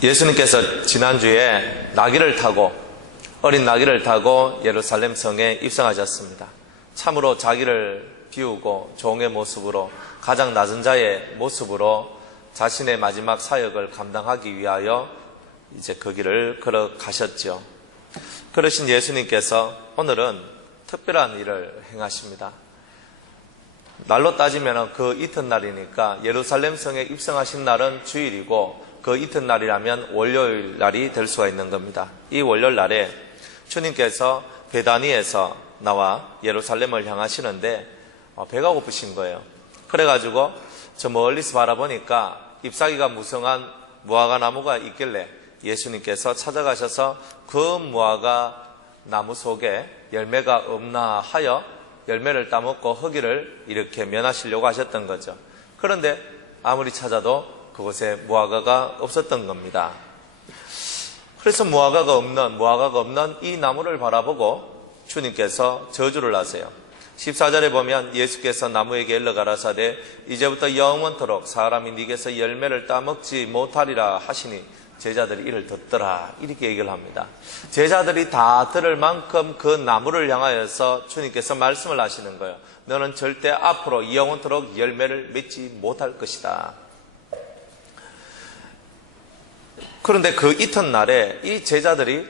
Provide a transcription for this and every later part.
예수님께서 지난주에 어린 나귀를 타고 예루살렘 성에 입성하셨습니다. 참으로 자기를 비우고 종의 모습으로, 가장 낮은 자의 모습으로 자신의 마지막 사역을 감당하기 위하여 이제 그 길을 걸어가셨죠. 그러신 예수님께서 오늘은 특별한 일을 행하십니다. 날로 따지면 그 이튿날이니까 예루살렘 성에 입성하신 날은 주일이고 그 이튿날이라면 월요일 날이 될 수가 있는 겁니다. 이 월요일 날에 주님께서 베다니에서 나와 예루살렘을 향하시는데 배가 고프신 거예요. 그래가지고 저 멀리서 바라보니까 잎사귀가 무성한 무화과 나무가 있길래 예수님께서 찾아가셔서 그 무화과 나무 속에 열매가 없나 하여 열매를 따먹고 허기를 이렇게 면하시려고 하셨던 거죠. 그런데 아무리 찾아도 그곳에 무화과가 없었던 겁니다. 그래서 무화과가 없는 이 나무를 바라보고 주님께서 저주를 하세요. 14절에 보면 예수께서 나무에게 일러 가라사대 이제부터 영원토록 사람이 네게서 열매를 따먹지 못하리라 하시니 제자들이 이를 듣더라, 이렇게 얘기를 합니다. 제자들이 다 들을 만큼 그 나무를 향하여서 주님께서 말씀을 하시는 거예요. 너는 절대 앞으로 영원토록 열매를 맺지 못할 것이다. 그런데 그 이튿날에 이 제자들이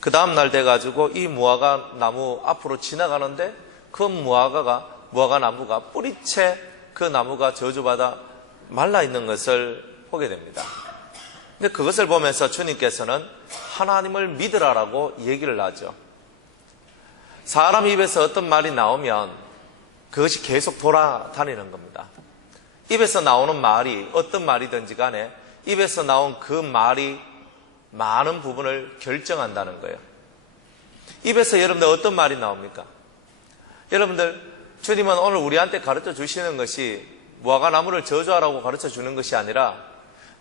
그 다음날 돼가지고 이 무화과 나무 앞으로 지나가는데 그 무화과 나무가 뿌리채 그 나무가 저주받아 말라있는 것을 보게 됩니다. 근데 그것을 보면서 주님께서는 하나님을 믿으라라고 얘기를 하죠. 사람 입에서 어떤 말이 나오면 그것이 계속 돌아다니는 겁니다. 입에서 나오는 말이 어떤 말이든지 간에 입에서 나온 그 말이 많은 부분을 결정한다는 거예요. 입에서 여러분들 어떤 말이 나옵니까? 여러분들, 주님은 오늘 우리한테 가르쳐 주시는 것이 무화과 나무를 저주하라고 가르쳐 주는 것이 아니라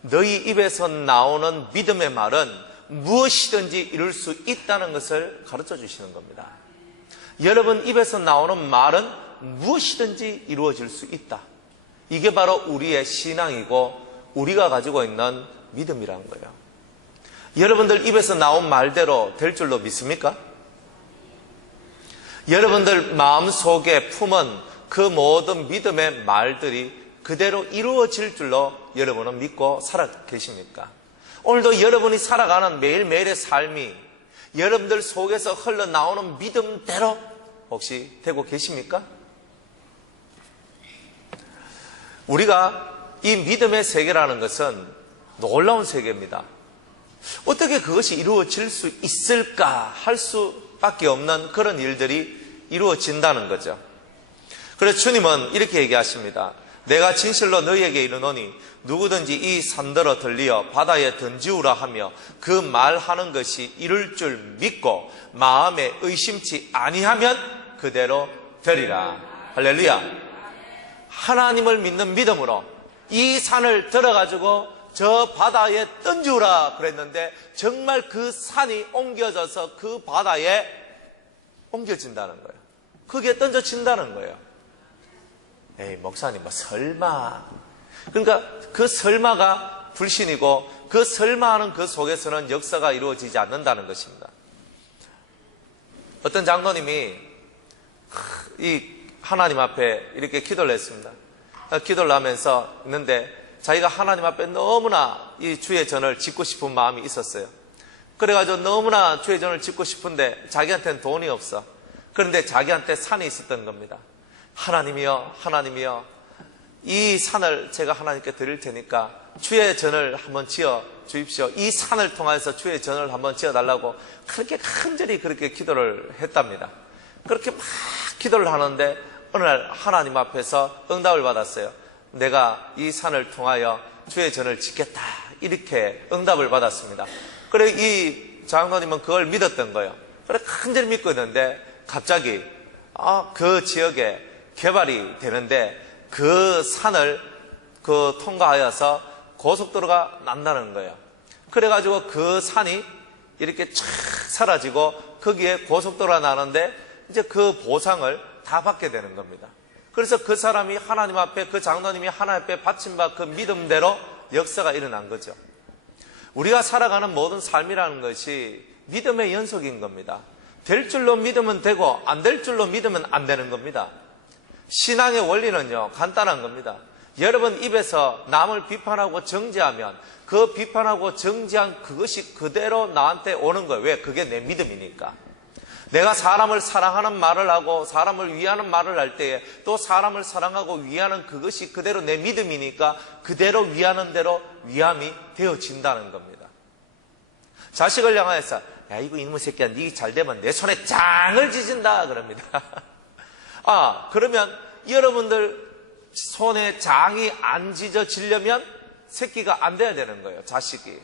너희 입에서 나오는 믿음의 말은 무엇이든지 이룰 수 있다는 것을 가르쳐 주시는 겁니다. 여러분 입에서 나오는 말은 무엇이든지 이루어질 수 있다. 이게 바로 우리의 신앙이고 우리가 가지고 있는 믿음이라는 거예요. 여러분들 입에서 나온 말대로 될 줄로 믿습니까? 여러분들 마음속에 품은 그 모든 믿음의 말들이 그대로 이루어질 줄로 여러분은 믿고 살아 계십니까? 오늘도 여러분이 살아가는 매일매일의 삶이 여러분들 속에서 흘러나오는 믿음대로 혹시 되고 계십니까? 우리가 이 믿음의 세계라는 것은 놀라운 세계입니다. 어떻게 그것이 이루어질 수 있을까 할 수밖에 없는 그런 일들이 이루어진다는 거죠. 그래서 주님은 이렇게 얘기하십니다. 내가 진실로 너희에게 이르노니 누구든지 이 산더러 들리어 바다에 던지우라 하며 그 말하는 것이 이룰 줄 믿고 마음에 의심치 아니하면 그대로 되리라. 할렐루야. 하나님을 믿는 믿음으로 이 산을 들어가지고 저 바다에 던지우라 그랬는데 정말 그 산이 옮겨져서 그 바다에 옮겨진다는 거예요. 거기에 던져진다는 거예요. 에이, 목사님, 설마. 그러니까 그 설마가 불신이고 그 설마하는 그 속에서는 역사가 이루어지지 않는다는 것입니다. 어떤 장로님이 이 하나님 앞에 이렇게 기도를 했습니다. 기도를 하면서 있는데 자기가 하나님 앞에 너무나 이 주의 전을 짓고 싶은 마음이 있었어요. 그래가지고 너무나 주의 전을 짓고 싶은데 자기한테는 돈이 없어. 그런데 자기한테 산이 있었던 겁니다. 하나님이여, 하나님이여, 이 산을 제가 하나님께 드릴 테니까 주의 전을 한번 지어 주십시오. 이 산을 통해서 주의 전을 한번 지어달라고 그렇게 간절히 그렇게 기도를 했답니다. 그렇게 막 기도를 하는데 어느 날 하나님 앞에서 응답을 받았어요. 내가 이 산을 통하여 주의 전을 짓겠다, 이렇게 응답을 받았습니다. 그래 이 장로님은 그걸 믿었던 거예요. 그래 간절히 믿고 있는데 갑자기 그 지역에 개발이 되는데 그 산을 통과하여서 고속도로가 난다는 거예요. 그래가지고 그 산이 이렇게 쫙 사라지고 거기에 고속도로가 나는데 이제 그 보상을 다 받게 되는 겁니다. 그래서 그 사람이 하나님 앞에, 그 장로님이 하나님 앞에 바친 바 그 믿음대로 역사가 일어난 거죠. 우리가 살아가는 모든 삶이라는 것이 믿음의 연속인 겁니다. 될 줄로 믿으면 되고 안 될 줄로 믿으면 안 되는 겁니다. 신앙의 원리는요, 간단한 겁니다. 여러분 입에서 남을 비판하고 정죄하면 그 비판하고 정죄한 그것이 그대로 나한테 오는 거예요. 왜? 그게 내 믿음이니까. 내가 사람을 사랑하는 말을 하고 사람을 위하는 말을 할 때에 또 사람을 사랑하고 위하는 그것이 그대로 내 믿음이니까 그대로 위하는 대로 위함이 되어진다는 겁니다. 자식을 향하여서 야, 이거 이놈의 새끼야, 네 잘되면 내 손에 장을 지진다 그럽니다. 그러면 여러분들 손에 장이 안 지져지려면 새끼가 안 돼야 되는 거예요. 자식이.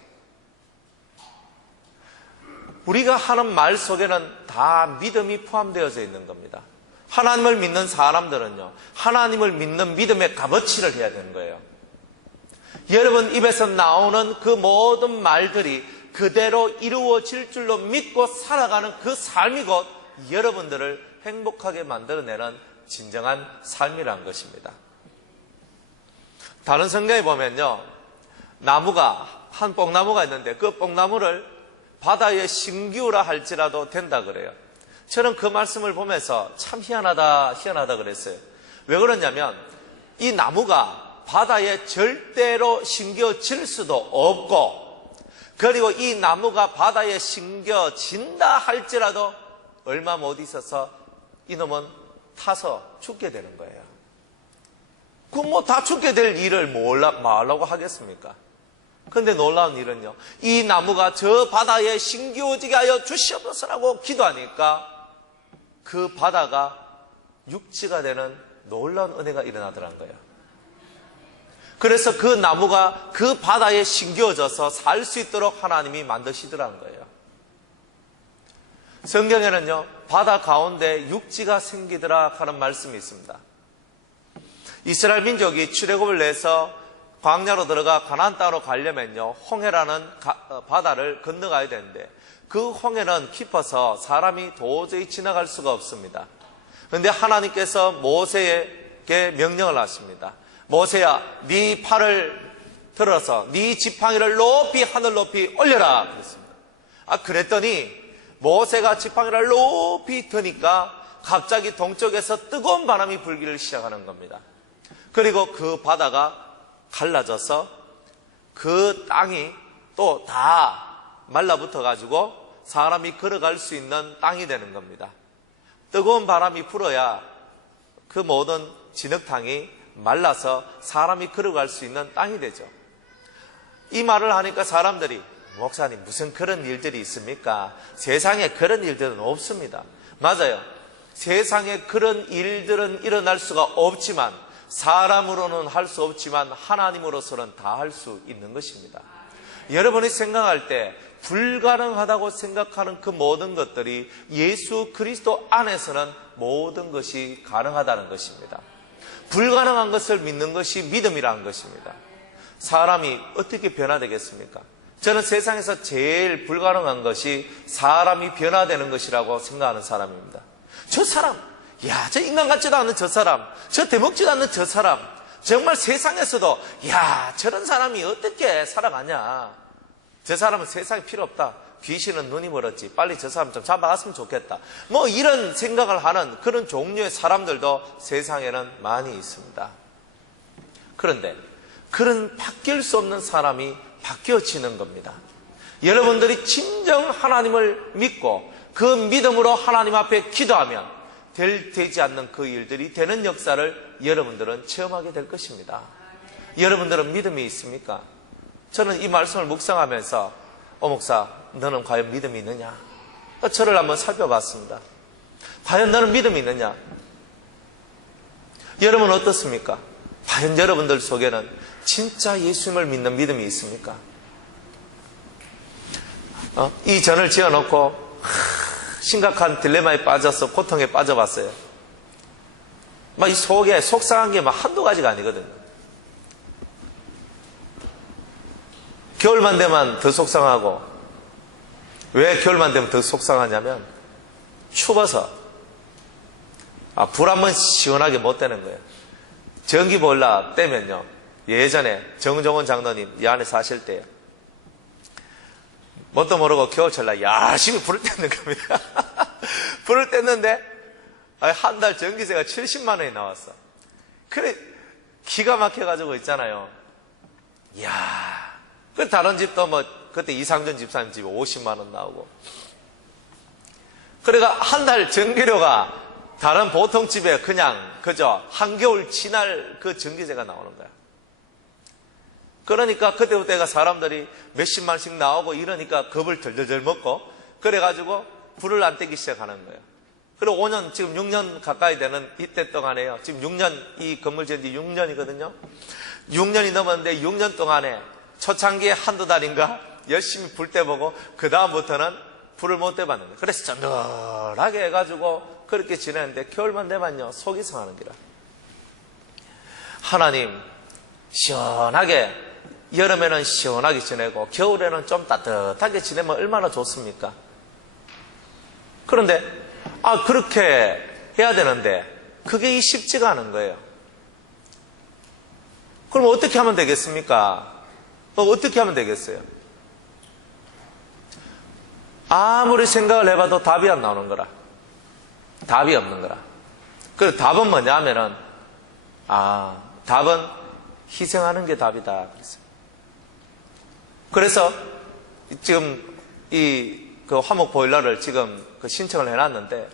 우리가 하는 말 속에는 다 믿음이 포함되어져 있는 겁니다. 하나님을 믿는 사람들은요, 하나님을 믿는 믿음의 값어치를 해야 되는 거예요. 여러분 입에서 나오는 그 모든 말들이 그대로 이루어질 줄로 믿고 살아가는 그 삶이 곧 여러분들을 행복하게 만들어내는 진정한 삶이라는 것입니다. 다른 성경에 보면요, 한 뽕나무가 있는데 그 뽕나무를 바다에 심기우라 할지라도 된다 그래요. 저는 그 말씀을 보면서 참 희한하다 그랬어요. 왜 그러냐면 이 나무가 바다에 절대로 심겨질 수도 없고, 그리고 이 나무가 바다에 심겨진다 할지라도 얼마 못 있어서 이놈은 타서 죽게 되는 거예요. 그 다 죽게 될 일을 뭐하려고 하겠습니까? 근데 놀라운 일은요, 이 나무가 저 바다에 심기어지게 하여 주시옵소서라고 기도하니까 그 바다가 육지가 되는 놀라운 은혜가 일어나더란 거예요. 그래서 그 나무가 그 바다에 심겨져서 살 수 있도록 하나님이 만드시더라는 거예요. 성경에는요, 바다 가운데 육지가 생기더라 하는 말씀이 있습니다. 이스라엘 민족이 출애굽을 내서 광야로 들어가 가나안 땅으로 가려면요, 홍해라는 바다를 건너가야 되는데 그 홍해는 깊어서 사람이 도저히 지나갈 수가 없습니다. 그런데 하나님께서 모세에게 명령을 하십니다. 모세야, 네 팔을 들어서 네 지팡이를 높이 하늘 높이 올려라 그랬습니다. 그랬더니 모세가 지팡이를 높이 드니까 갑자기 동쪽에서 뜨거운 바람이 불기를 시작하는 겁니다. 그리고 그 바다가 갈라져서 그 땅이 또 다 말라붙어 가지고 사람이 걸어갈 수 있는 땅이 되는 겁니다. 뜨거운 바람이 불어야 그 모든 진흙탕이 말라서 사람이 걸어갈 수 있는 땅이 되죠. 이 말을 하니까 사람들이 목사님 무슨 그런 일들이 있습니까? 세상에 그런 일들은 없습니다. 맞아요. 세상에 그런 일들은 일어날 수가 없지만, 사람으로는 할 수 없지만 하나님으로서는 다 할 수 있는 것입니다. 여러분이 생각할 때 불가능하다고 생각하는 그 모든 것들이 예수 그리스도 안에서는 모든 것이 가능하다는 것입니다. 불가능한 것을 믿는 것이 믿음이라는 것입니다. 사람이 어떻게 변화되겠습니까? 저는 세상에서 제일 불가능한 것이 사람이 변화되는 것이라고 생각하는 사람입니다. 저 사람, 저 인간 같지도 않은 저 사람, 저 대먹지도 않는 저 사람, 정말 세상에서도 저런 사람이 어떻게 살아가냐, 저 사람은 세상에 필요 없다, 귀신은 눈이 멀었지, 빨리 저 사람 좀 잡아갔으면 좋겠다, 이런 생각을 하는 그런 종류의 사람들도 세상에는 많이 있습니다. 그런데 그런 바뀔 수 없는 사람이 바뀌어지는 겁니다. 여러분들이 진정 하나님을 믿고 그 믿음으로 하나님 앞에 기도하면 되지 않는 그 일들이 되는 역사를 여러분들은 체험하게 될 것입니다. 여러분들은 믿음이 있습니까? 저는 이 말씀을 묵상하면서 목사, 너는 과연 믿음이 있느냐? 저를 한번 살펴봤습니다. 과연 너는 믿음이 있느냐? 여러분 어떻습니까? 과연 여러분들 속에는 진짜 예수님을 믿는 믿음이 있습니까? 이 전을 지어놓고 심각한 딜레마에 빠져서 고통에 빠져봤어요. 이 속에 속상한 게 한두 가지가 아니거든요. 겨울만 되면 더 속상하고, 왜 겨울만 되면 더 속상하냐면 추워서 불 한 번 시원하게 못 되는 거예요. 전기 보일러 떼면요, 예전에 정종원 장로님 이 안에 사실 때요, 뭣도 모르고 겨울철날 열심히 불을 뗐는 겁니다. 불을 뗐는데 한 달 전기세가 70만 원이 나왔어. 그래 기가 막혀가지고 있잖아요. 이야, 그 다른 집도 뭐 그때 이상준 집사님 집에 50만 원 나오고. 그래가 한 달 전기료가 다른 보통 집에 그냥 그저 한겨울 지날 그 전기세가 나오는 거야. 그러니까 그때부터 사람들이 몇십만 원씩 나오고 이러니까 겁을 덜덜덜 먹고 그래가지고 불을 안 떼기 시작하는 거예요. 그리고 5년, 지금 6년 가까이 되는 이때 동안에요. 지금 6년, 이 건물 지은 지 6년이거든요. 6년이 넘었는데 6년 동안에 초창기에 한두 달인가 열심히 불 떼보고 그 다음부터는 불을 못 떼봤는 거예요. 그래서 쫀쫀하게 해가지고 그렇게 지내는데 겨울만 되면요 속이 상하는 기라. 하나님 시원하게 여름에는 시원하게 지내고 겨울에는 좀 따뜻하게 지내면 얼마나 좋습니까? 그런데 그렇게 해야 되는데 그게 쉽지가 않은 거예요. 그럼 어떻게 하면 되겠습니까? 어떻게 하면 되겠어요? 아무리 생각을 해봐도 답이 안 나오는 거라. 답이 없는 거라. 그 답은 뭐냐 하면은 답은 희생하는 게 답이다. 그래서 지금 그 화목 보일러를 지금 신청을 해놨는데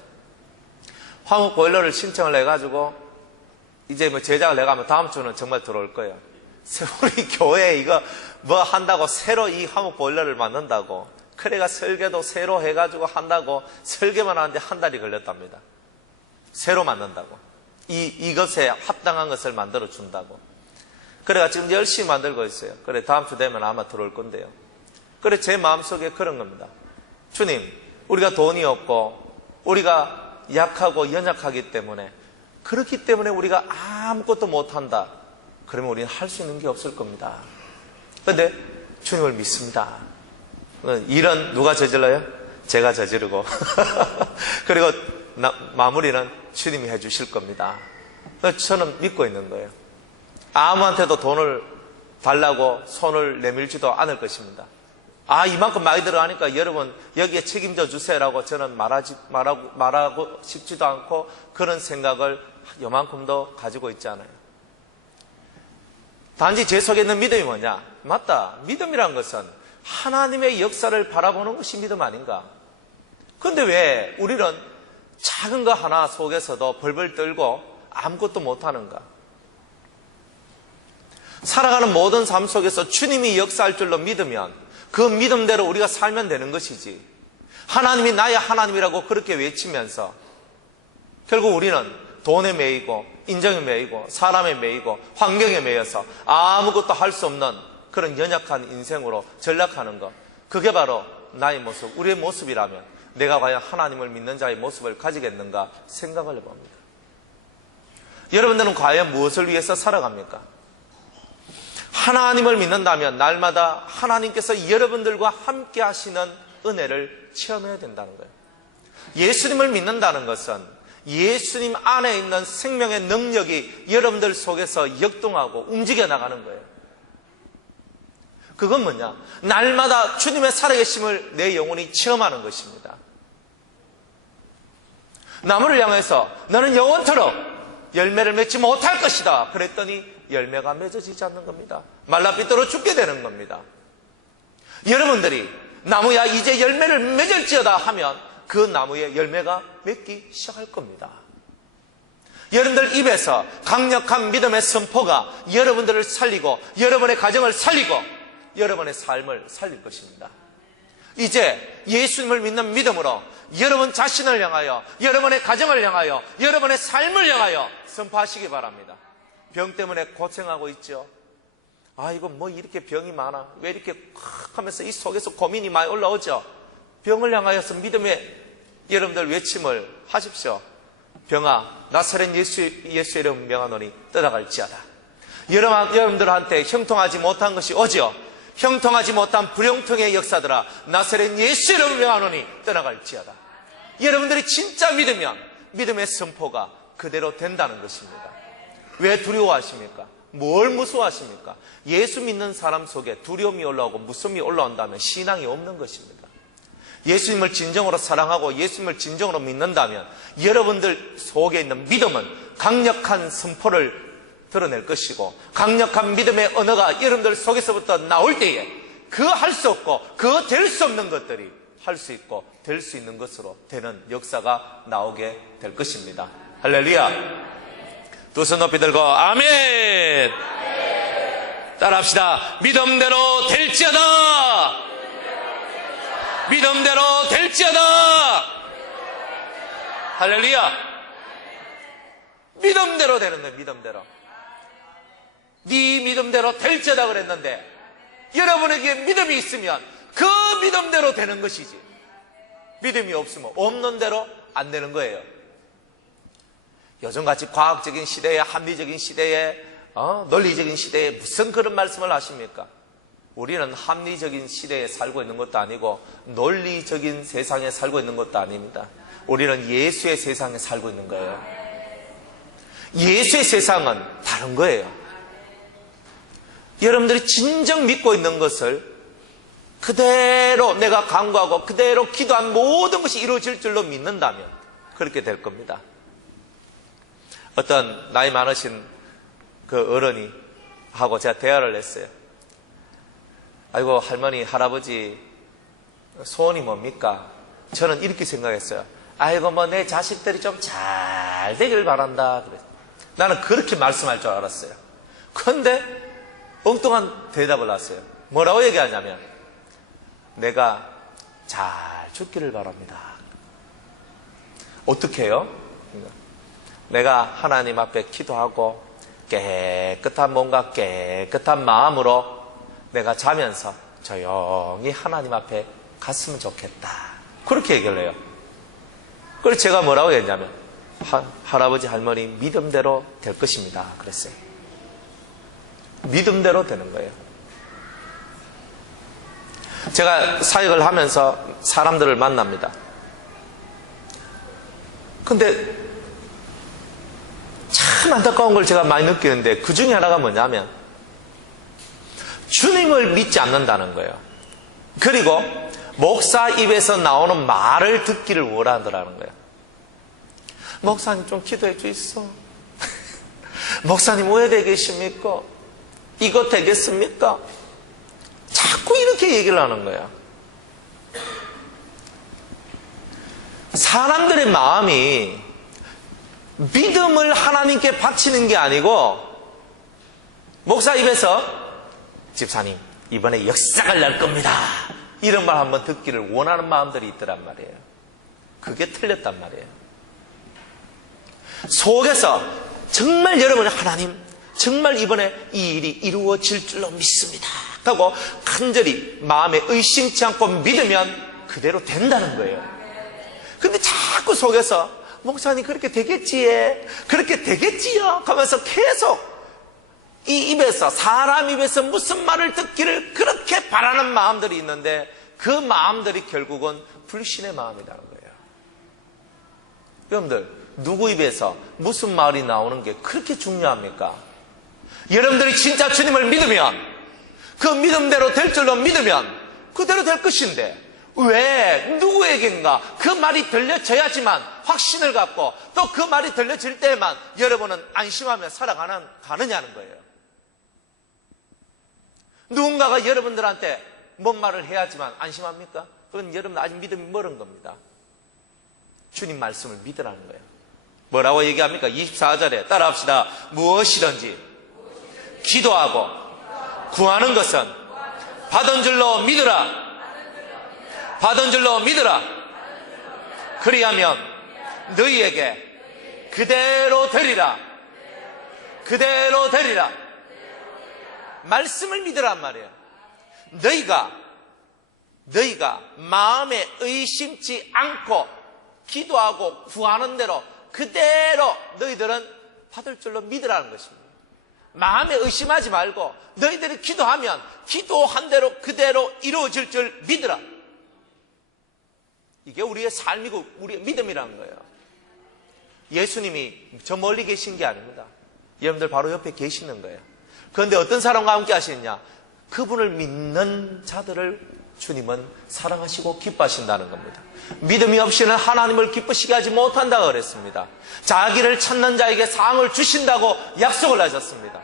화목 보일러를 신청을 해가지고 이제 뭐 제작을 해가면 다음 주는 정말 들어올 거예요. 우리 교회에 이거 뭐 한다고 새로 이 화목 보일러를 만든다고 그래가 설계도 새로 해가지고 한다고 설계만 하는데 한 달이 걸렸답니다. 새로 만든다고 이것에 합당한 것을 만들어 준다고. 그래가 지금 열심히 만들고 있어요. 그래 다음 주 되면 아마 들어올 건데요. 그래 제 마음속에 그런 겁니다. 주님, 우리가 돈이 없고 우리가 약하고 연약하기 때문에 그렇기 때문에 우리가 아무것도 못한다. 그러면 우리는 할 수 있는 게 없을 겁니다. 그런데 주님을 믿습니다. 일은 누가 저질러요? 제가 저지르고 그리고 마무리는 주님이 해주실 겁니다. 저는 믿고 있는 거예요. 아무한테도 돈을 달라고 손을 내밀지도 않을 것입니다. 이만큼 많이 들어가니까 여러분 여기에 책임져 주세요라고 저는 말하고 싶지도 않고 그런 생각을 요만큼도 가지고 있지 않아요. 단지 제 속에 있는 믿음이 뭐냐? 맞다. 믿음이란 것은 하나님의 역사를 바라보는 것이 믿음 아닌가? 그런데 왜 우리는 작은 거 하나 속에서도 벌벌 떨고 아무것도 못하는가? 살아가는 모든 삶 속에서 주님이 역사할 줄로 믿으면 그 믿음대로 우리가 살면 되는 것이지, 하나님이 나의 하나님이라고 그렇게 외치면서 결국 우리는 돈에 매이고 인정에 매이고 사람에 매이고 환경에 매여서 아무것도 할 수 없는 그런 연약한 인생으로 전락하는 것, 그게 바로 나의 모습, 우리의 모습이라면 내가 과연 하나님을 믿는 자의 모습을 가지겠는가 생각을 해봅니다. 여러분들은 과연 무엇을 위해서 살아갑니까? 하나님을 믿는다면 날마다 하나님께서 여러분들과 함께 하시는 은혜를 체험해야 된다는 거예요. 예수님을 믿는다는 것은 예수님 안에 있는 생명의 능력이 여러분들 속에서 역동하고 움직여 나가는 거예요. 그건 뭐냐? 날마다 주님의 살아계심을 내 영혼이 체험하는 것입니다. 나무를 향해서 너는 영원토록 열매를 맺지 못할 것이다 그랬더니 열매가 맺어지지 않는 겁니다. 말라비토로 죽게 되는 겁니다. 여러분들이 나무야 이제 열매를 맺을지어다 하면 그 나무에 열매가 맺기 시작할 겁니다. 여러분들 입에서 강력한 믿음의 선포가 여러분들을 살리고 여러분의 가정을 살리고 여러분의 삶을 살릴 것입니다. 이제 예수님을 믿는 믿음으로 여러분 자신을 향하여, 여러분의 가정을 향하여, 여러분의 삶을 향하여 선포하시기 바랍니다. 병 때문에 고생하고 있죠. 이거 뭐 이렇게 병이 많아, 왜 이렇게 하면서 이 속에서 고민이 많이 올라오죠. 병을 향하여서 믿음의 여러분들 외침을 하십시오. 병아 나사렛 예수 이름 명하노니 떠나갈지어다. 여러분들한테 형통하지 못한 것이 오지요. 형통하지 못한 불형통의 역사들아 나사렛 예수 이름 명하노니 떠나갈지어다. 여러분들이 진짜 믿으면 믿음의 선포가 그대로 된다는 것입니다. 왜 두려워하십니까? 뭘 무서워하십니까? 예수 믿는 사람 속에 두려움이 올라오고 무서움이 올라온다면 신앙이 없는 것입니다. 예수님을 진정으로 사랑하고 예수님을 진정으로 믿는다면 여러분들 속에 있는 믿음은 강력한 선포를 드러낼 것이고, 강력한 믿음의 언어가 여러분들 속에서부터 나올 때에 그 할 수 없고 그 될 수 없는 것들이 할 수 있고 될 수 있는 것으로 되는 역사가 나오게 될 것입니다. 할렐루야. 두 손 높이 들고 아멘. 따라합시다. 믿음대로 될지어다. 믿음대로 될지어다. 할렐루야. 믿음대로 되는 거예요. 믿음대로. 네 믿음대로 될지어다 그랬는데 여러분에게 믿음이 있으면 그 믿음대로 되는 것이지, 믿음이 없으면 없는 대로 안 되는 거예요. 요즘같이 과학적인 시대에, 합리적인 시대에, 논리적인 시대에 무슨 그런 말씀을 하십니까? 우리는 합리적인 시대에 살고 있는 것도 아니고 논리적인 세상에 살고 있는 것도 아닙니다. 우리는 예수의 세상에 살고 있는 거예요. 예수의 세상은 다른 거예요. 여러분들이 진정 믿고 있는 것을 그대로 내가 간구하고 그대로 기도한 모든 것이 이루어질 줄로 믿는다면 그렇게 될 겁니다. 어떤 나이 많으신 그 어른이 하고 제가 대화를 했어요. 아이고 할머니 할아버지 소원이 뭡니까? 저는 이렇게 생각했어요. 아이고 뭐 내 자식들이 좀 잘 되길 바란다 그랬어요. 나는 그렇게 말씀할 줄 알았어요. 그런데 엉뚱한 대답을 했어요. 뭐라고 얘기하냐면 내가 잘 죽기를 바랍니다. 어떻게 해요? 내가 하나님 앞에 기도하고 깨끗한 몸과 깨끗한 마음으로 내가 자면서 조용히 하나님 앞에 갔으면 좋겠다. 그렇게 얘기를 해요. 그래서 제가 뭐라고 했냐면 할아버지 할머니 믿음대로 될 것입니다 그랬어요. 믿음대로 되는 거예요. 제가 사역을 하면서 사람들을 만납니다. 근데 참 안타까운 걸 제가 많이 느끼는데 그 중에 하나가 뭐냐면 주님을 믿지 않는다는 거예요. 그리고 목사 입에서 나오는 말을 듣기를 원하더라는 거예요. 목사님 좀 기도해 주있어. 목사님 왜 되겠습니까? 이거 되겠습니까? 자꾸 이렇게 얘기를 하는 거예요. 사람들의 마음이 믿음을 하나님께 바치는 게 아니고 목사 입에서 집사님 이번에 역사가 날 겁니다 이런 말 한번 듣기를 원하는 마음들이 있더란 말이에요. 그게 틀렸단 말이에요. 속에서 정말 여러분이 하나님 정말 이번에 이 일이 이루어질 줄로 믿습니다 하고 간절히 마음에 의심치 않고 믿으면 그대로 된다는 거예요. 근데 자꾸 속에서 목사님 그렇게 되겠지요 그렇게 되겠지요 하면서 계속 이 입에서 사람 입에서 무슨 말을 듣기를 그렇게 바라는 마음들이 있는데 그 마음들이 결국은 불신의 마음이라는 거예요. 여러분들 누구 입에서 무슨 말이 나오는 게 그렇게 중요합니까? 여러분들이 진짜 주님을 믿으면 그 믿음대로 될 줄로 믿으면 그대로 될 것인데 왜 누구에겐가 그 말이 들려져야지만 확신을 갖고 또 그 말이 들려질 때에만 여러분은 안심하며 살아가느냐는 거예요. 누군가가 여러분들한테 뭔 말을 해야지만 안심합니까? 그건 여러분 아직 믿음이 멀은 겁니다. 주님 말씀을 믿으라는 거예요. 뭐라고 얘기합니까? 24절에 따라합시다. 무엇이든지 기도하고 구하는 것은 받은 줄로 믿으라. 받은 줄로 믿으라. 그리하면 너희에게 그대로 되리라. 그대로 되리라. 말씀을 믿으란 말이에요. 너희가 마음에 의심치 않고 기도하고 구하는 대로 그대로 너희들은 받을 줄로 믿으라는 것입니다. 마음에 의심하지 말고 너희들이 기도하면 기도한 대로 그대로 이루어질 줄 믿으라. 이게 우리의 삶이고 우리의 믿음이라는 거예요. 예수님이 저 멀리 계신 게 아닙니다. 여러분들 바로 옆에 계시는 거예요. 그런데 어떤 사람과 함께 하시느냐? 그분을 믿는 자들을 주님은 사랑하시고 기뻐하신다는 겁니다. 믿음이 없이는 하나님을 기쁘시게 하지 못한다고 그랬습니다. 자기를 찾는 자에게 상을 주신다고 약속을 하셨습니다.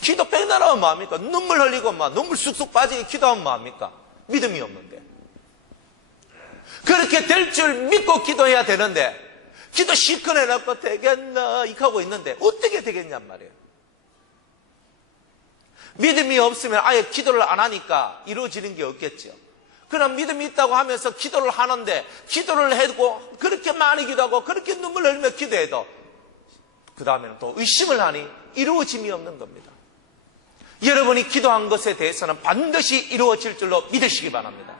기도 백날하면 뭐합니까? 눈물 흘리고 막 눈물 쑥쑥 빠지게 기도하면 뭐합니까? 믿음이 없는데. 그렇게 될 줄 믿고 기도해야 되는데 기도 실컷 해놓고 되겠나 이렇게 하고 있는데 어떻게 되겠냔 말이에요. 믿음이 없으면 아예 기도를 안 하니까 이루어지는 게 없겠죠. 그럼 믿음이 있다고 하면서 기도를 하는데 기도를 해도 그렇게 많이 기도하고 그렇게 눈물 흘리며 기도해도 그 다음에는 또 의심을 하니 이루어짐이 없는 겁니다. 여러분이 기도한 것에 대해서는 반드시 이루어질 줄로 믿으시기 바랍니다.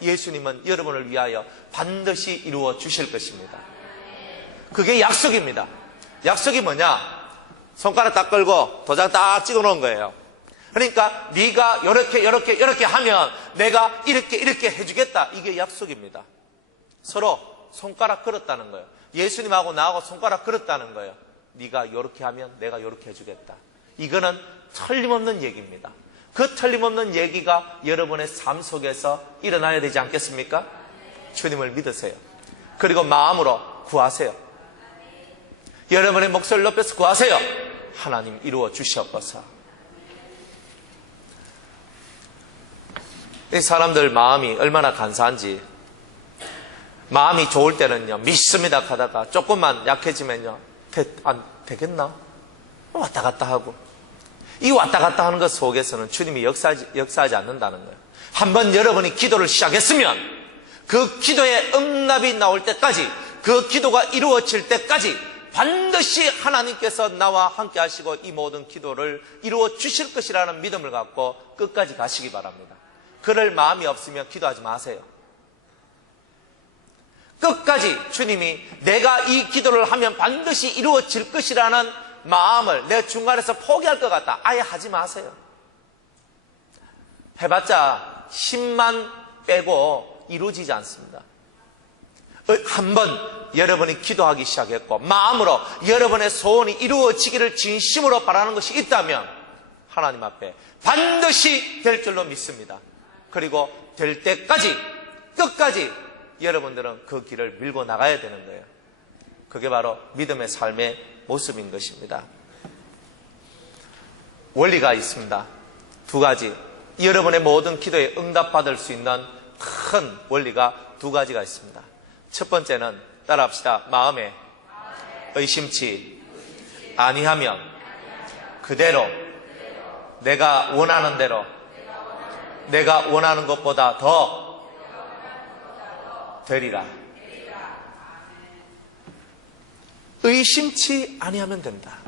예수님은 여러분을 위하여 반드시 이루어 주실 것입니다. 그게 약속입니다. 약속이 뭐냐? 손가락 딱 걸고 도장 딱 찍어 놓은 거예요. 그러니까 네가 이렇게 하면 내가 이렇게 해주겠다. 이게 약속입니다. 서로 손가락 걸었다는 거예요. 예수님하고 나하고 손가락 걸었다는 거예요. 네가 이렇게 하면 내가 이렇게 해주겠다. 이거는 틀림없는 얘기입니다. 그 틀림없는 얘기가 여러분의 삶 속에서 일어나야 되지 않겠습니까? 주님을 믿으세요. 그리고 마음으로 구하세요. 여러분의 목소리를 높여서 구하세요. 하나님 이루어 주시옵소서. 이 사람들 마음이 얼마나 간사한지, 마음이 좋을 때는요 믿습니다 하다가 조금만 약해지면요 안 되겠나? 왔다 갔다 하고, 이 왔다 갔다 하는 것 속에서는 주님이 역사하지 않는다는 거예요. 한번 여러분이 기도를 시작했으면 그 기도의 응답이 나올 때까지, 그 기도가 이루어질 때까지 반드시 하나님께서 나와 함께 하시고 이 모든 기도를 이루어 주실 것이라는 믿음을 갖고 끝까지 가시기 바랍니다. 그럴 마음이 없으면 기도하지 마세요. 끝까지 주님이 내가 이 기도를 하면 반드시 이루어질 것이라는 마음을 내 중간에서 포기할 것 같다. 아예 하지 마세요. 해봤자 10만 빼고 이루어지지 않습니다. 한번 여러분이 기도하기 시작했고 마음으로 여러분의 소원이 이루어지기를 진심으로 바라는 것이 있다면 하나님 앞에 반드시 될 줄로 믿습니다. 그리고 될 때까지 끝까지 여러분들은 그 길을 밀고 나가야 되는 거예요. 그게 바로 믿음의 삶의 모습인 것입니다. 원리가 있습니다. 두 가지. 여러분의 모든 기도에 응답받을 수 있는 큰 원리가 두 가지가 있습니다. 첫 번째는 따라합시다. 마음에 의심치 아니하면 그대로 내가 원하는 대로, 내가 원하는 것보다 더 되리라. 의심치 아니하면 된다.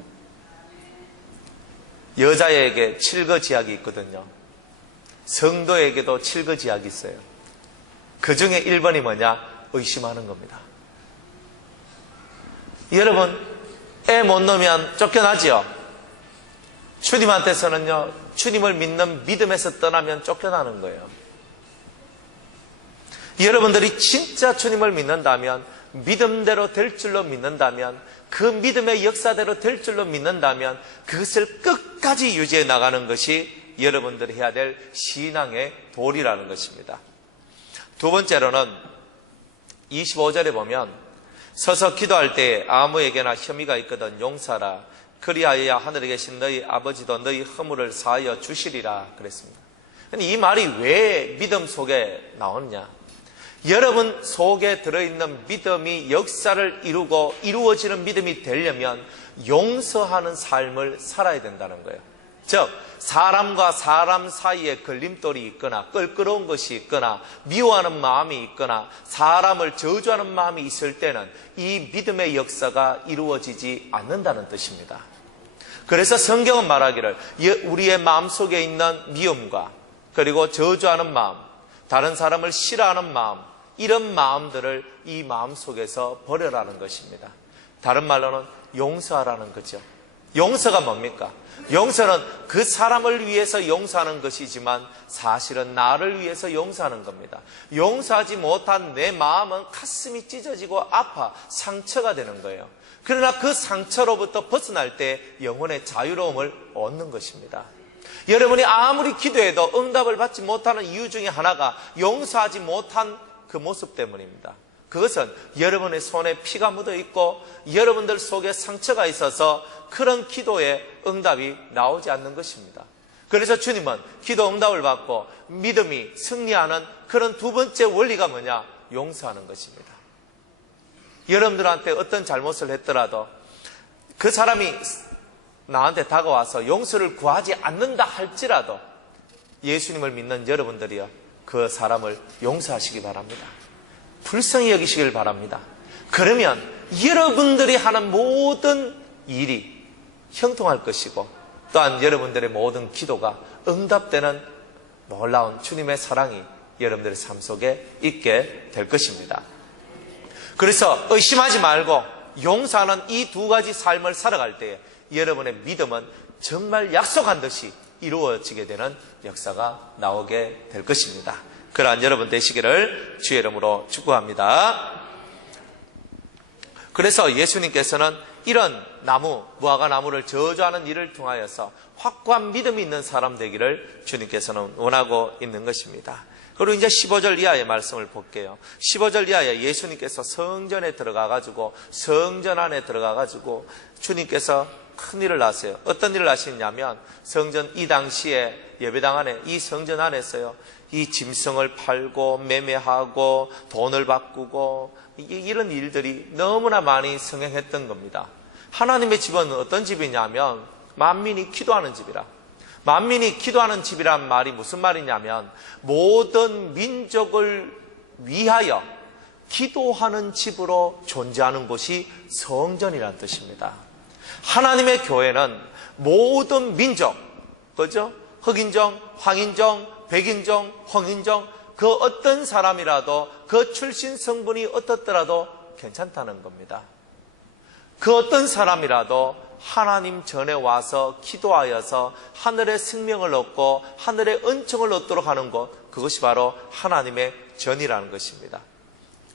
여자에게 칠거지약이 있거든요. 성도에게도 칠거지약이 있어요. 그 중에 1번이 뭐냐? 의심하는 겁니다. 여러분, 애 못 놓으면 쫓겨나지요? 주님한테서는요, 주님을 믿는 믿음에서 떠나면 쫓겨나는 거예요. 여러분들이 진짜 주님을 믿는다면, 믿음대로 될 줄로 믿는다면, 그 믿음의 역사대로 될 줄로 믿는다면 그것을 끝까지 유지해 나가는 것이 여러분들이 해야 될 신앙의 도리라는 것입니다. 두 번째로는 25절에 보면 서서 기도할 때 아무에게나 혐의가 있거든 용서하라. 그리하여야 하늘에 계신 너희 아버지도 너희 허물을 사하여 주시리라 그랬습니다. 이 말이 왜 믿음 속에 나오느냐? 여러분 속에 들어있는 믿음이 역사를 이루고 이루어지는 믿음이 되려면 용서하는 삶을 살아야 된다는 거예요. 즉 사람과 사람 사이에 걸림돌이 있거나 껄끄러운 것이 있거나 미워하는 마음이 있거나 사람을 저주하는 마음이 있을 때는 이 믿음의 역사가 이루어지지 않는다는 뜻입니다. 그래서 성경은 말하기를 우리의 마음속에 있는 미움과 그리고 저주하는 마음, 다른 사람을 싫어하는 마음, 이런 마음들을 이 마음속에서 버려라는 것입니다. 다른 말로는 용서하라는 거죠. 용서가 뭡니까? 용서는 그 사람을 위해서 용서하는 것이지만 사실은 나를 위해서 용서하는 겁니다. 용서하지 못한 내 마음은 가슴이 찢어지고 아파 상처가 되는 거예요. 그러나 그 상처로부터 벗어날 때 영혼의 자유로움을 얻는 것입니다. 여러분이 아무리 기도해도 응답을 받지 못하는 이유 중에 하나가 용서하지 못한 그 모습 때문입니다. 그것은 여러분의 손에 피가 묻어 있고 여러분들 속에 상처가 있어서 그런 기도에 응답이 나오지 않는 것입니다. 그래서 주님은 기도 응답을 받고 믿음이 승리하는 그런 두 번째 원리가 뭐냐? 용서하는 것입니다. 여러분들한테 어떤 잘못을 했더라도 그 사람이 나한테 다가와서 용서를 구하지 않는다 할지라도 예수님을 믿는 여러분들이요, 그 사람을 용서하시기 바랍니다. 불쌍히 여기시길 바랍니다. 그러면 여러분들이 하는 모든 일이 형통할 것이고 또한 여러분들의 모든 기도가 응답되는 놀라운 주님의 사랑이 여러분들의 삶 속에 있게 될 것입니다. 그래서 의심하지 말고 용서하는 이 두 가지 삶을 살아갈 때에 여러분의 믿음은 정말 약속한 듯이 이루어지게 되는 역사가 나오게 될 것입니다. 그러한 여러분 되시기를 주의 이름으로 축복합니다. 그래서 예수님께서는 이런 나무, 무화과 나무를 저주하는 일을 통하여서 확고한 믿음이 있는 사람 되기를 주님께서는 원하고 있는 것입니다. 그리고 이제 15절 이하의 말씀을 볼게요. 15절 이하에 예수님께서 성전에 들어가가지고 성전 안에 들어가가지고 주님께서 큰 일을 하세요. 어떤 일을 하시냐면 성전 이 당시에 예배당 안에 이 성전 안에서요, 이 짐승을 팔고 매매하고 돈을 바꾸고 이런 일들이 너무나 많이 성행했던 겁니다. 하나님의 집은 어떤 집이냐면 만민이 기도하는 집이라. 만민이 기도하는 집이란 말이 무슨 말이냐면 모든 민족을 위하여 기도하는 집으로 존재하는 곳이 성전이라는 뜻입니다. 하나님의 교회는 모든 민족, 그죠? 흑인종, 황인종, 백인종, 홍인종, 그 어떤 사람이라도 그 출신 성분이 어떻더라도 괜찮다는 겁니다. 그 어떤 사람이라도 하나님 전에 와서 기도하여서 하늘의 생명을 얻고 하늘의 은총을 얻도록 하는 것, 그것이 바로 하나님의 전이라는 것입니다.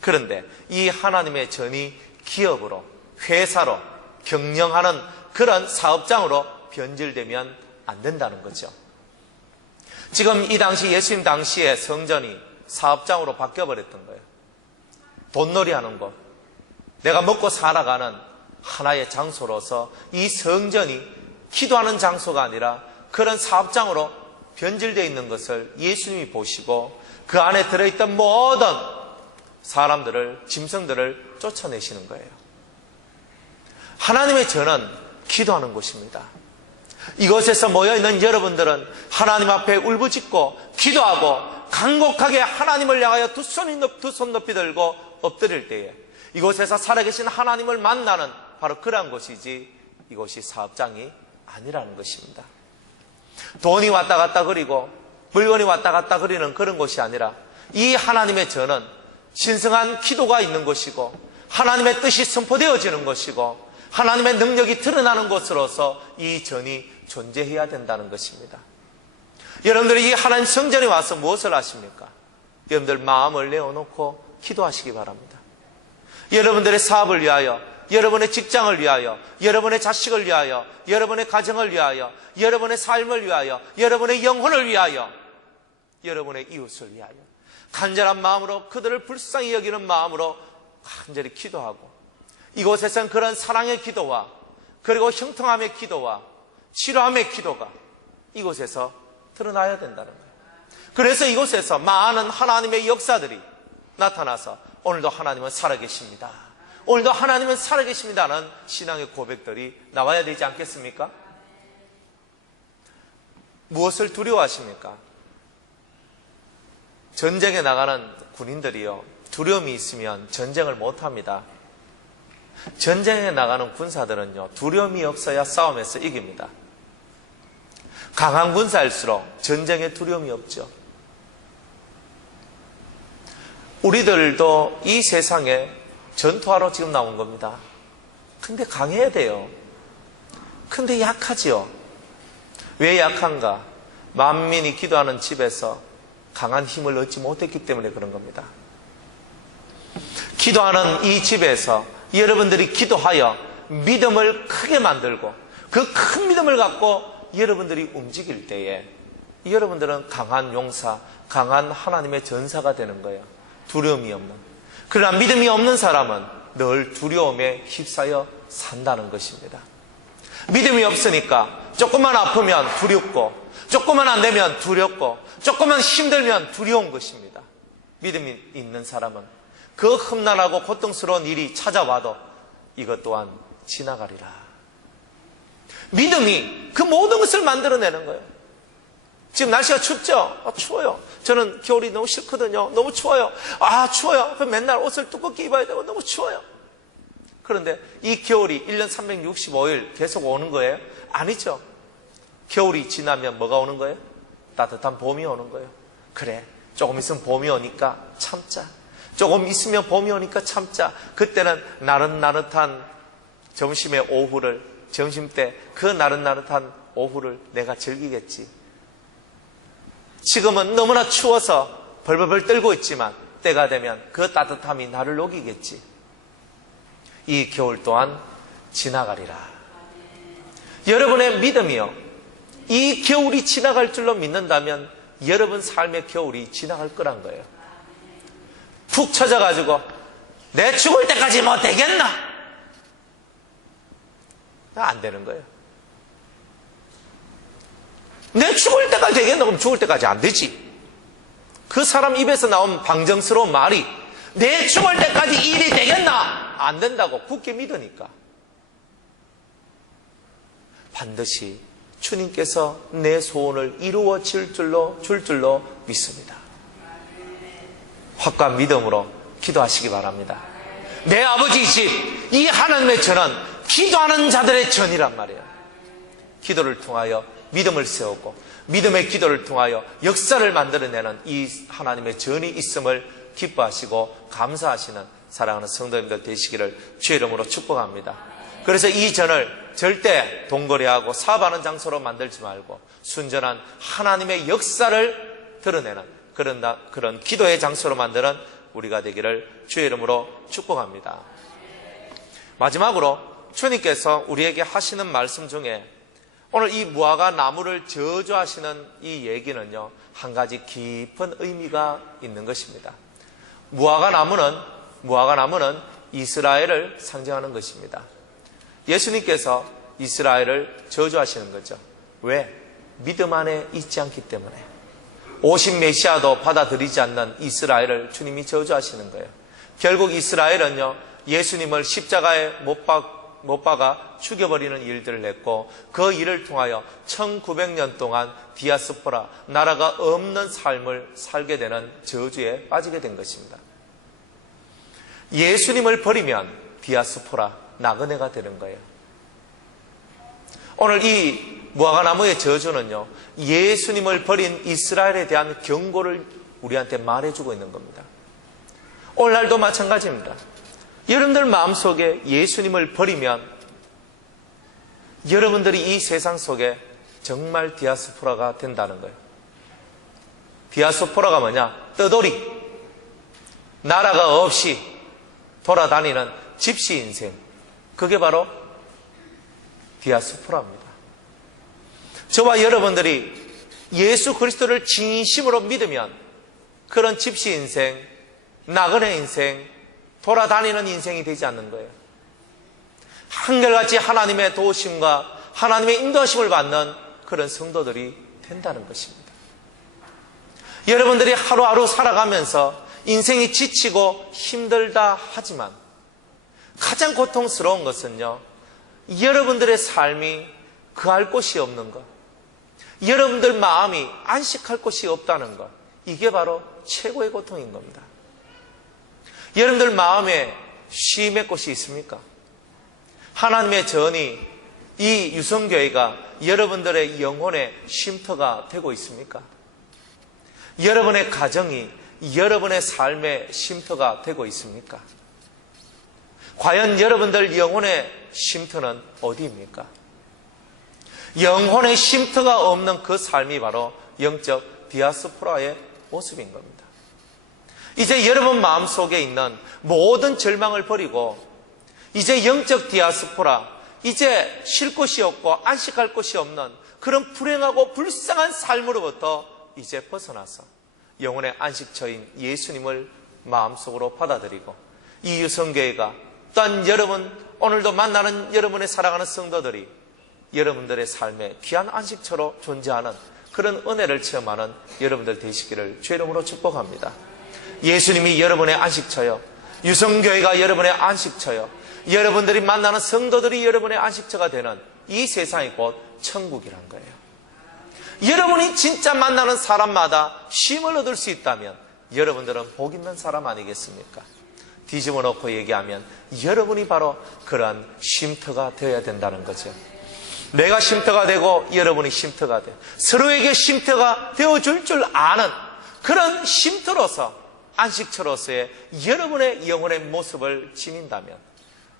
그런데 이 하나님의 전이 기업으로, 회사로, 경영하는 그런 사업장으로 변질되면 안 된다는 거죠. 지금 이 당시 예수님 당시에 성전이 사업장으로 바뀌어버렸던 거예요. 돈놀이 하는 것, 내가 먹고 살아가는 하나의 장소로서 이 성전이 기도하는 장소가 아니라 그런 사업장으로 변질되어 있는 것을 예수님이 보시고 그 안에 들어있던 모든 사람들을, 짐승들을 쫓아내시는 거예요. 하나님의 전은 기도하는 곳입니다. 이곳에서 모여있는 여러분들은 하나님 앞에 울부짖고 기도하고 간곡하게 하나님을 향하여 두 손 높이 들고 엎드릴 때에 이곳에서 살아계신 하나님을 만나는 바로 그러한 곳이지 이곳이 사업장이 아니라는 것입니다. 돈이 왔다 갔다 그리고 물건이 왔다 갔다 그리는 그런 곳이 아니라 이 하나님의 전은 신성한 기도가 있는 곳이고 하나님의 뜻이 선포되어지는 것이고 하나님의 능력이 드러나는 곳으로서 이 전이 존재해야 된다는 것입니다. 여러분들이 이 하나님 성전에 와서 무엇을 하십니까? 여러분들 마음을 내어놓고 기도하시기 바랍니다. 여러분들의 사업을 위하여, 여러분의 직장을 위하여, 여러분의 자식을 위하여, 여러분의 가정을 위하여, 여러분의 삶을 위하여, 여러분의 영혼을 위하여, 여러분의 이웃을 위하여 간절한 마음으로 그들을 불쌍히 여기는 마음으로 간절히 기도하고 이곳에서는 그런 사랑의 기도와 그리고 형통함의 기도와 치료함의 기도가 이곳에서 드러나야 된다는 거예요. 그래서 이곳에서 많은 하나님의 역사들이 나타나서 오늘도 하나님은 살아계십니다. 오늘도 하나님은 살아계십니다는 신앙의 고백들이 나와야 되지 않겠습니까? 무엇을 두려워하십니까? 전쟁에 나가는 군인들이요, 두려움이 있으면 전쟁을 못합니다. 전쟁에 나가는 군사들은요, 두려움이 없어야 싸움에서 이깁니다. 강한 군사일수록 전쟁에 두려움이 없죠. 우리들도 이 세상에 전투하러 지금 나온 겁니다. 근데 강해야 돼요. 근데 약하지요. 왜 약한가? 만민이 기도하는 집에서 강한 힘을 얻지 못했기 때문에 그런 겁니다. 기도하는 이 집에서 여러분들이 기도하여 믿음을 크게 만들고 그 큰 믿음을 갖고 여러분들이 움직일 때에 여러분들은 강한 용사, 강한 하나님의 전사가 되는 거예요. 두려움이 없는. 그러나 믿음이 없는 사람은 늘 두려움에 휩싸여 산다는 것입니다. 믿음이 없으니까 조금만 아프면 두렵고, 조금만 안 되면 두렵고, 조금만 힘들면 두려운 것입니다. 믿음이 있는 사람은 그 험난하고 고통스러운 일이 찾아와도 이것 또한 지나가리라. 믿음이 그 모든 것을 만들어내는 거예요. 지금 날씨가 춥죠? 추워요. 저는 겨울이 너무 싫거든요. 너무 추워요. 추워요. 그럼 맨날 옷을 두껍게 입어야 되고 너무 추워요. 그런데 이 겨울이 1년 365일 계속 오는 거예요? 아니죠. 겨울이 지나면 뭐가 오는 거예요? 따뜻한 봄이 오는 거예요. 그래, 조금 있으면 봄이 오니까 참자. 조금 있으면 봄이 오니까 참자. 그때는 나릇나릇한 점심 때 그 나릇나릇한 오후를 내가 즐기겠지. 지금은 너무나 추워서 벌벌벌 떨고 있지만 때가 되면 그 따뜻함이 나를 녹이겠지. 이 겨울 또한 지나가리라. 여러분의 믿음이요, 이 겨울이 지나갈 줄로 믿는다면 여러분 삶의 겨울이 지나갈 거란 거예요. 푹 처져가지고 내 죽을 때까지 뭐 되겠나? 안 되는 거예요. 내 죽을 때까지 되겠나? 그럼 죽을 때까지 안 되지. 그 사람 입에서 나온 방정스러운 말이 내 죽을 때까지 일이 되겠나? 안 된다고 굳게 믿으니까. 반드시 주님께서 내 소원을 이루어 줄 줄로 믿습니다. 확고한 믿음으로 기도하시기 바랍니다. 내 아버지 집, 이 하나님의 전은 기도하는 자들의 전이란 말이에요. 기도를 통하여 믿음을 세우고 믿음의 기도를 통하여 역사를 만들어내는 이 하나님의 전이 있음을 기뻐하시고 감사하시는 사랑하는 성도님들 되시기를 주의 이름으로 축복합니다. 그래서 이 전을 절대 돈거래하고 사업하는 장소로 만들지 말고 순전한 하나님의 역사를 드러내는 그런 기도의 장소로 만드는 우리가 되기를 주의 이름으로 축복합니다. 마지막으로 주님께서 우리에게 하시는 말씀 중에 오늘 이 무화과 나무를 저주하시는 이 얘기는요, 한 가지 깊은 의미가 있는 것입니다. 무화과 나무는 이스라엘을 상징하는 것입니다. 예수님께서 이스라엘을 저주하시는 거죠. 왜? 믿음 안에 있지 않기 때문에. 오신 메시아도 받아들이지 않는 이스라엘을 주님이 저주하시는 거예요. 결국 이스라엘은요, 예수님을 십자가에 못 박아 죽여버리는 일들을 했고 그 일을 통하여 1900년 동안 디아스포라, 나라가 없는 삶을 살게 되는 저주에 빠지게 된 것입니다. 예수님을 버리면 디아스포라, 나그네가 되는 거예요. 오늘 이 무화과나무의 저주는요, 예수님을 버린 이스라엘에 대한 경고를 우리한테 말해주고 있는 겁니다. 오늘날도 마찬가지입니다. 여러분들 마음속에 예수님을 버리면 여러분들이 이 세상 속에 정말 디아스포라가 된다는 거예요. 디아스포라가 뭐냐? 떠돌이, 나라가 없이 돌아다니는 집시 인생, 그게 바로 디아스포라입니다. 저와 여러분들이 예수 그리스도를 진심으로 믿으면 그런 집시 인생, 나그네 인생, 돌아다니는 인생이 되지 않는 거예요. 한결같이 하나님의 도우심과 하나님의 인도하심을 받는 그런 성도들이 된다는 것입니다. 여러분들이 하루하루 살아가면서 인생이 지치고 힘들다 하지만 가장 고통스러운 것은요, 여러분들의 삶이 거할 곳이 없는 것, 여러분들 마음이 안식할 곳이 없다는 것, 이게 바로 최고의 고통인 겁니다. 여러분들 마음에 쉼의 곳이 있습니까? 하나님의 전이, 이 유성교회가 여러분들의 영혼의 쉼터가 되고 있습니까? 여러분의 가정이 여러분의 삶의 쉼터가 되고 있습니까? 과연 여러분들 영혼의 쉼터는 어디입니까? 영혼의 쉼터가 없는 그 삶이 바로 영적 디아스포라의 모습인 겁니다. 이제 여러분 마음속에 있는 모든 절망을 버리고 이제 영적 디아스포라, 이제 쉴 곳이 없고 안식할 곳이 없는 그런 불행하고 불쌍한 삶으로부터 이제 벗어나서 영혼의 안식처인 예수님을 마음속으로 받아들이고, 이 유성교회가 또한 여러분, 오늘도 만나는 여러분의 사랑하는 성도들이 여러분들의 삶에 귀한 안식처로 존재하는 그런 은혜를 체험하는 여러분들 되시기를 주의 이름으로 축복합니다. 예수님이 여러분의 안식처요, 유성교회가 여러분의 안식처요, 여러분들이 만나는 성도들이 여러분의 안식처가 되는 이 세상이 곧 천국이란 거예요. 여러분이 진짜 만나는 사람마다 쉼을 얻을 수 있다면 여러분들은 복 있는 사람 아니겠습니까? 뒤집어 놓고 얘기하면 여러분이 바로 그러한 쉼터가 되어야 된다는 거죠. 내가 쉼터가 되고 여러분이 쉼터가 돼 서로에게 쉼터가 되어줄 줄 아는 그런 쉼터로서, 안식처로서의 여러분의 영혼의 모습을 지닌다면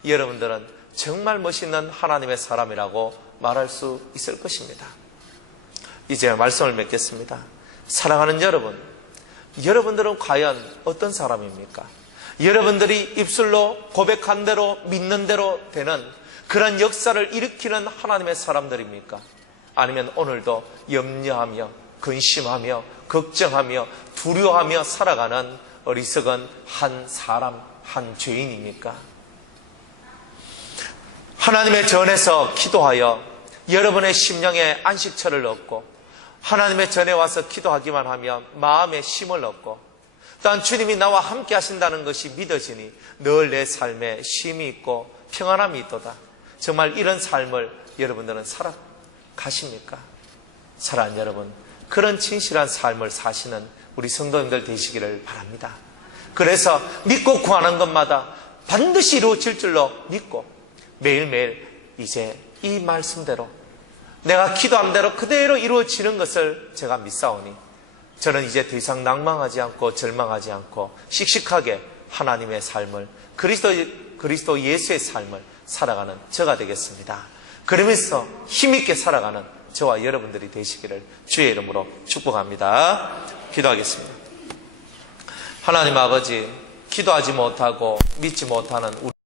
여러분들은 정말 멋있는 하나님의 사람이라고 말할 수 있을 것입니다. 이제 말씀을 맺겠습니다. 사랑하는 여러분, 여러분들은 과연 어떤 사람입니까? 여러분들이 입술로 고백한 대로 믿는 대로 되는 그런 역사를 일으키는 하나님의 사람들입니까? 아니면 오늘도 염려하며 근심하며 걱정하며 두려워하며 살아가는 어리석은 한 사람, 한 죄인입니까? 하나님의 전에서 기도하여 여러분의 심령에 안식처를 얻고, 하나님의 전에 와서 기도하기만 하면 마음의 쉼을 얻고, 또한 주님이 나와 함께 하신다는 것이 믿어지니 늘 내 삶에 쉼이 있고 평안함이 있도다. 정말 이런 삶을 여러분들은 살아가십니까? 사랑하는 여러분, 그런 진실한 삶을 사시는 우리 성도님들 되시기를 바랍니다. 그래서 믿고 구하는 것마다 반드시 이루어질 줄로 믿고 매일매일 이제 이 말씀대로 내가 기도한 대로 그대로 이루어지는 것을 제가 믿사오니 저는 이제 더 이상 낭망하지 않고 절망하지 않고 씩씩하게 하나님의 삶을, 그리스도 예수의 삶을 살아가는 저가 되겠습니다. 그러면서 힘있게 살아가는 저와 여러분들이 되시기를 주의 이름으로 축복합니다. 기도하겠습니다. 하나님 아버지, 기도하지 못하고 믿지 못하는 우리